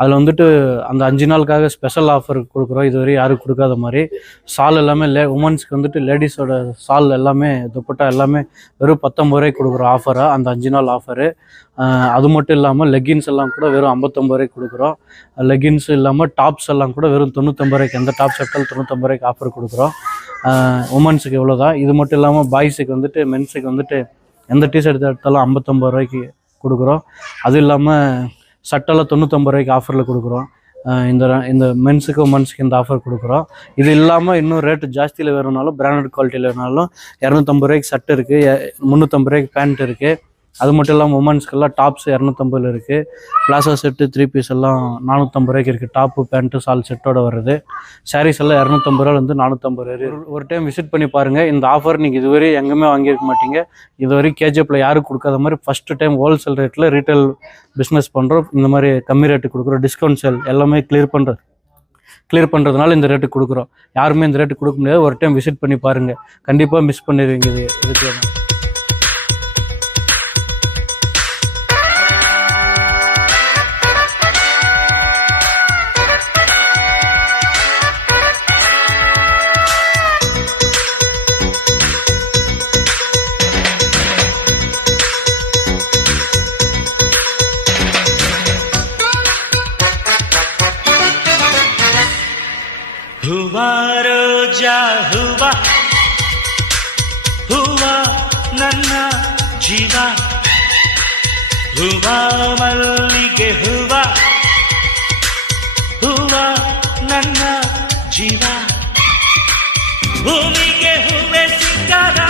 அதில் வந்துட்டு அந்த 5 நாளுக்காக ஸ்பெஷல் ஆஃபர் கொடுக்குறோம். இதுவரை யாரும் கொடுக்காத மாதிரி சால் எல்லாமே உமன்ஸ்க்கு வந்துட்டு லேடிஸோட சால் எல்லாமே துப்பட்டா எல்லாமே வெறும் 19 ரூபாய்க்கு கொடுக்குறோம் ஆஃபராக, அந்த 5 நாள் ஆஃபரு. அது மட்டும் இல்லாமல் லெகின்ஸ் எல்லாம் கூட வெறும் 59 ரூபாய்க்கு கொடுக்குறோம். லெகின்ஸ் இல்லாமல் டாப்ஸ் எல்லாம் கூட வெறும் 99 ரூபாய்க்கு, எந்த டாப்ஸ் எடுத்தாலும் 99 ரூபாய்க்கு ஆஃபர் கொடுக்குறோம். உமன்ஸுக்கு இவ்வளோ தான். இது மட்டும் இல்லாமல் பாய்ஸுக்கு வந்துட்டு மென்ஸுக்கு வந்துட்டு எந்த டிஷர்ட் எடுத்தாலும் 59 ரூபாய்க்கு கொடுக்குறோம். அது இல்லாமல் சட்டெல்லாம் 99 ரூபாய்க்கு ஆஃபரில் கொடுக்குறோம். இந்த மென்ஸுக்கு உமன்ஸுக்கு இந்த ஆஃபர் கொடுக்குறோம். இது இல்லாமல் இன்னும் ரேட்டு ஜாஸ்தியில் வேணும்னாலும் பிராண்டட் குவாலிட்டியில் வேணுனாலும் 250 ரூபாய்க்கு சட்டை இருக்குது, 350 ரூபாய்க்கு பேண்ட் இருக்குது. அது மட்டும் இல்லாமல் உமன்ஸ்க்கெல்லாம் டாப்ஸ் 250 இருக்குது. பிளாசோ செட்டு 3 பீஸ் எல்லாம் 450 ரூபாய்க்கு இருக்குது. டாப்பு பேண்ட்டு சால் செட்டோட வருது. சாரீஸ் எல்லாம் 250 ரூபாலேருந்து 450 ரூபா. ஒரு டைம் விசிட் பண்ணி பாருங்கள். இந்த ஆஃபர் நீங்கள் இதுவரை எங்கேயுமே வாங்கியிருக்க மாட்டீங்க. இதுவரை கேஜிஎஃப்பில் யாரும் கொடுக்காத மாதிரி ஃபஸ்ட்டு டைம் ஹோல்சேல் ரேட்டில் ரீட்டைல் பிஸ்னஸ் பண்ணுறோம். இந்த மாதிரி கம்மி ரேட்டு கொடுக்குறோம். டிஸ்கவுண்ட் சேல் எல்லாமே கிளியர் பண்ணுறதுனால இந்த ரேட்டு கொடுக்குறோம். யாருமே இந்த ரேட்டு கொடுக்க முடியாது. ஒரு டைம் விசிட் பண்ணி பாருங்கள், கண்டிப்பாக மிஸ் பண்ணிடுவீங்க. இதுக்கு हुआ रोजा हुआ हुआ नन्ना जीवा हुआ मल्लिगे हुआ हुआ नन्ना जीवा भूमिगे हुए सिंगार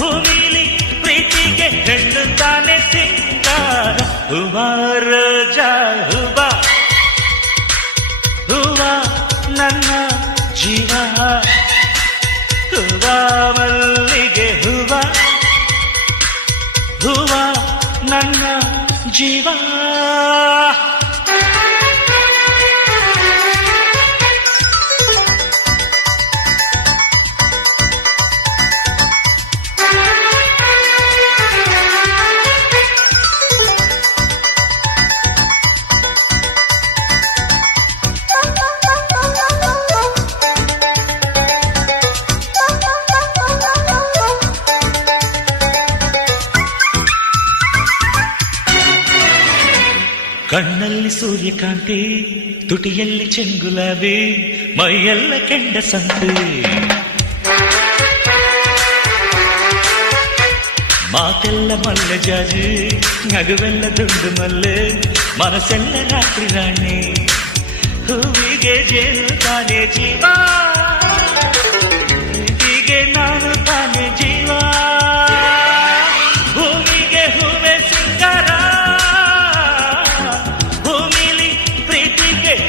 भूमिली प्रीतिगे हेळुತ್ತಾನೆ सिंगार हुआ रोजा हुआ हुआ नन्ना जीवा हुआ मल्लिगे हुआ हुआ नन्ना जीवा ಕಣ್ಣಲ್ಲಿ ಸೂರ್ಯಕಾಂತಿ ತುಟಿಯಲ್ಲಿ ಚೆಂಗುಲಾಬಿ ಮೈಯೆಲ್ಲ ಕೆಂಡ ಸಂತೆ ಮಾತೆಲ್ಲ ಮಲ್ಲೆ ಜಾಜಿ ನಗುವೆಲ್ಲ ದುಂಡು ಮಲ್ಲೆ ಮನಸ್ಸೆಲ್ಲ ರಾತ್ರಿ ರಾಣಿ ಹೂವಿಗೆ ಜೇನು ತಾನೇ ಜೀವ ಹೀಗೆ ನಾನು ತಾನೇ ಜೀವ ಭೂಮಿಗೆ ಹೂವೆ ಸಿಂಗಾರ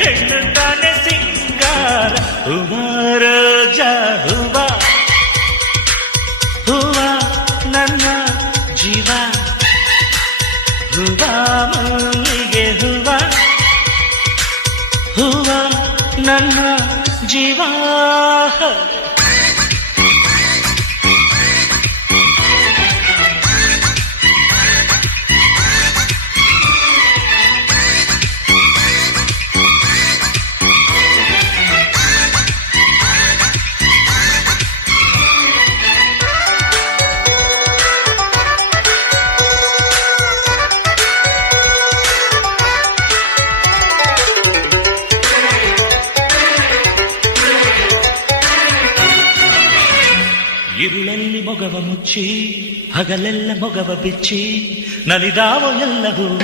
ಹೆಣ್ಣುತ್ತಾನೆ ಸಿಂಗಾರ ಹುವಾ ರೋಜಾ ಹುವಾ ಹುವಾ ನನ್ನ ಜೀವ ಹುವಾ ಮಲ್ಲಿಗೆ ಹುವಾ ಹುವಾ ನನ್ನ ಜೀವ ഇരുളಲ್ಲಿ ಮೊಗವ ಮುಚ್ಚಿ ಹಗಲೆಲ್ಲ ಮೊಗವ ಬಿಚ್ಚಿ ನಲಿದಾವ ಎಲ್ಲ ಹೂವ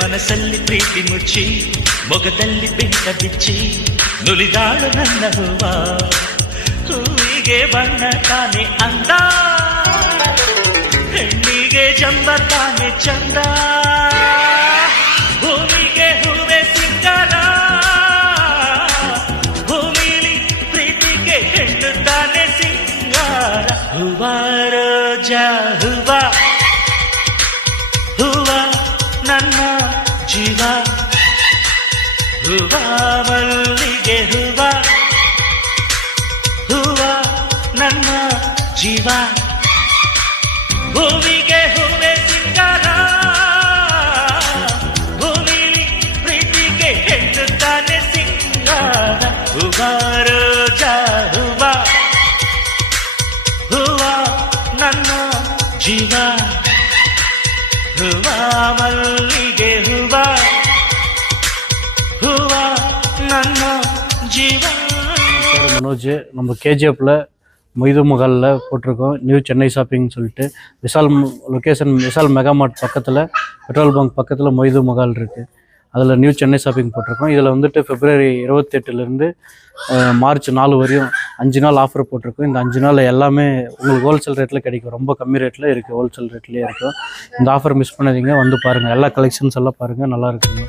ಮನಸ್ಸಲ್ಲಿ ಪ್ರೀತಿ ಮುಚ್ಚಿ ಮೊಗದಲ್ಲಿ ಬೆಂಕ ಬಿಚ್ಚಿ ನುಲಿದಾಳು ನನ್ನ ಹೂವ ಹೂವಿಗೆ ಬಣ್ಣ ತಾನೆ ಅಂದ ಹೆಣ್ಣಿಗೆ ಜಂಬ ತಾನೆ ಚಂದ ಭೂಮಿಗೆ ಹೂವೆ ಸಿಂಗಾರ ಹೆಣ್ಣುತ್ತಾನೆ ಸಿಂಗಾರ ಹುವಾ ರೋಜಾ ಹುವಾ ಹುವಾ ನನ್ನ ಜೀವ ಹುವಾ ಮಲ್ಲಿಗೆ ಹುವಾ ಹುವಾ ನನ್ನ ಜೀವ ಜೀವ ಹೂವ ಮಲ್ಲಿಗೆ ಹೂವ ಹೂವ ನನ್ನ ಜೀವ. மனோஜ், நம்ம கேஜிஎஃப்ல மொய்து மகாலில் போட்டிருக்கோம் நியூ சென்னை ஷாப்பிங்னு சொல்லிட்டு. விஷால் லொக்கேஷன் விஷால் மெகா மார்ட் பக்கத்தில், பெட்ரோல் பங்க் பக்கத்தில் மொய்து மகால் இருக்குது. அதில் நியூ சென்னை ஷாப்பிங் போட்டிருக்கோம். இதில் வந்துட்டு February 28 மார்ச் 4 வரையும் 5 நாள் ஆஃபர் போட்டிருக்கோம். இந்த 5 நாள் எல்லாமே உங்களுக்கு ஹோல்சேல் ரேட்டில் கிடைக்கும். ரொம்ப கம்மி ரேட்டில் இருக்குது, ஹோல்சேல் ரேட்லேயே இருக்கும். இந்த ஆஃபர் மிஸ் பண்ணாதீங்க, வந்து பாருங்கள். எல்லா கலெக்ஷன்ஸ் எல்லாம் பாருங்கள், நல்லா இருக்குங்க.